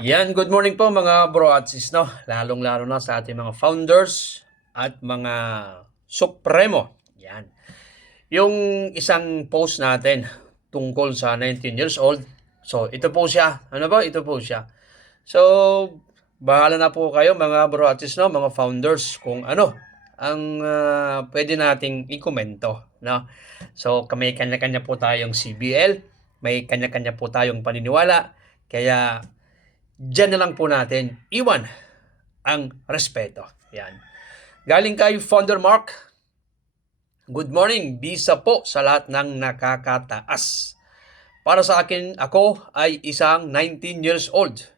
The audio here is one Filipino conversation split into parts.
Yan, good morning po mga bro at sis, no? Lalong-lalo na sa ating mga founders at mga supremo. Yan. Yung isang post natin tungkol sa 19 years old. So, ito po siya. Ano ba? Ito po siya. So, bahala na po kayo mga bro at sis, no? Mga founders kung ano ang pwede nating ikomento, no? So, may kanya-kanya po tayong CBL, may kanya-kanya po tayong paniniwala. Kaya diyan na lang po natin iwan ang respeto. Yan. Galing kay Founder Mark. Good morning. Bisa po sa lahat ng nakakataas. Para sa akin, ako ay isang 19 years old.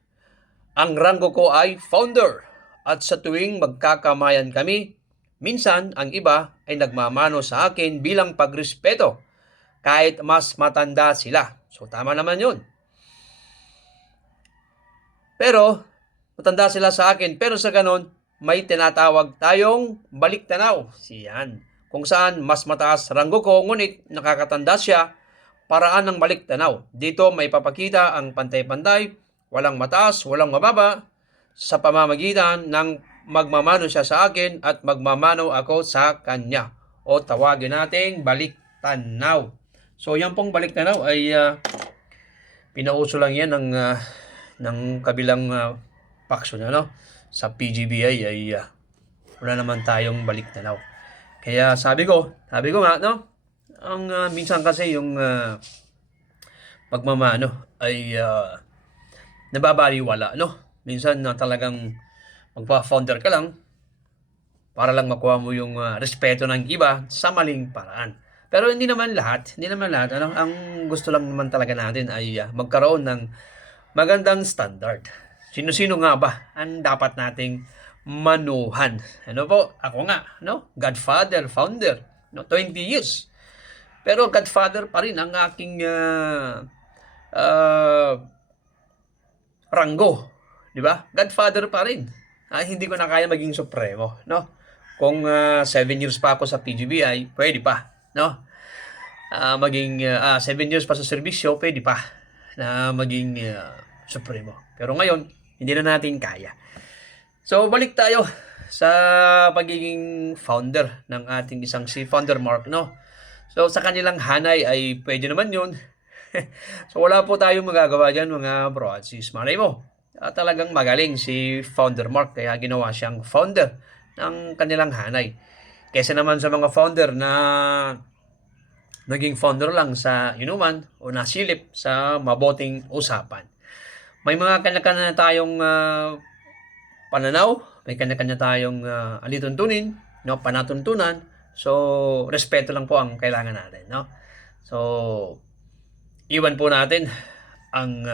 Ang ranggo ko ay founder. At sa tuwing magkakamayan kami, minsan ang iba ay nagmamano sa akin bilang pagrespeto kahit mas matanda sila. So tama naman yun. Pero, matanda sila sa akin. Pero sa ganon, may tinatawag tayong baliktanaw. Siyan. Kung saan mas mataas ranggo ko, ngunit nakakatanda siya, paraan ng baliktanaw. Dito may papakita ang pantay-pantay, walang mataas, walang mababa, sa pamamagitan ng magmamano siya sa akin at magmamano ako sa kanya. O tawagin nating baliktanaw. So yan pong baliktanaw ay pinauso lang yan ng kabilang faction, ano? Sa PGBI ay wala naman tayong baliktanaw. Kaya sabi ko nga, no? Ang minsan kasi yung pagmamano ay nababaliwala, no? Minsan talagang magpa-founder ka lang para lang makuha mo yung respeto ng iba sa maling paraan. Pero hindi naman lahat, ano, ang gusto lang naman talaga natin ay magkaroon ng magandang standard. Sino-sino nga ba ang dapat nating manuhan? Ano po? Ako nga, no? Godfather, founder, no? 20 years. Pero Godfather pa rin ang aking ranggo, di ba? Godfather pa rin. Hindi ko na kaya maging supremo, no? Kung 7 years pa ako sa PGBI, pwede pa, no? Maging 7 years pa sa serbisyo, pwede pa na maging supremo. Pero ngayon, hindi na natin kaya. So, balik tayo sa pagiging founder ng ating isang si Founder Mark, no? So, sa kanilang hanay ay pwede naman yun. So, wala po tayong magagawa dyan, mga bro at sis. Malay mo, talagang magaling si Founder Mark, kaya ginawa siyang founder ng kanilang hanay. Kesa naman sa mga founder na naging founder lang sa inuman o nasilip sa mabuting usapan. May mga kanya-kanya tayong pananaw, may kanya-kanya tayong alituntunin, no, panatuntunan. So, respeto lang po ang kailangan natin, no? So, iwan po natin ang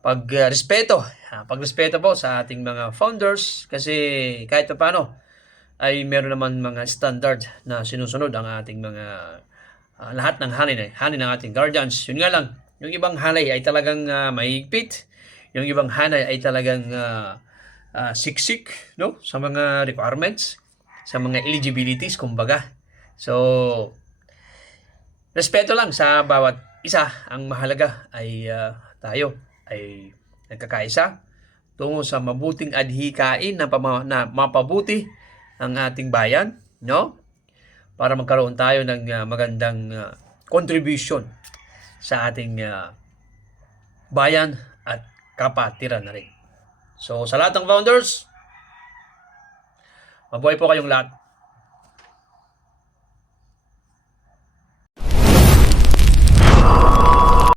pagrespeto. Pagrespeto po sa ating mga founders kasi kahit pa paano ay meron naman mga standard na sinusunod ang ating mga lahat ng hanay ng ating guardians. Yun nga lang, yung ibang hanay ay talagang mahigpit. Yung ibang hanay ay talagang siksik, no? Sa mga requirements, sa mga eligibilities, kumbaga. So, respeto lang sa bawat isa. Ang mahalaga ay tayo ay nagkakaisa tungo sa mabuting adhikain na mapabuti ang ating bayan, no? Para magkaroon tayo ng magandang contribution sa ating bayan at kapatiran na rin. So, sa lahat ng founders, mabuhay po kayong lahat.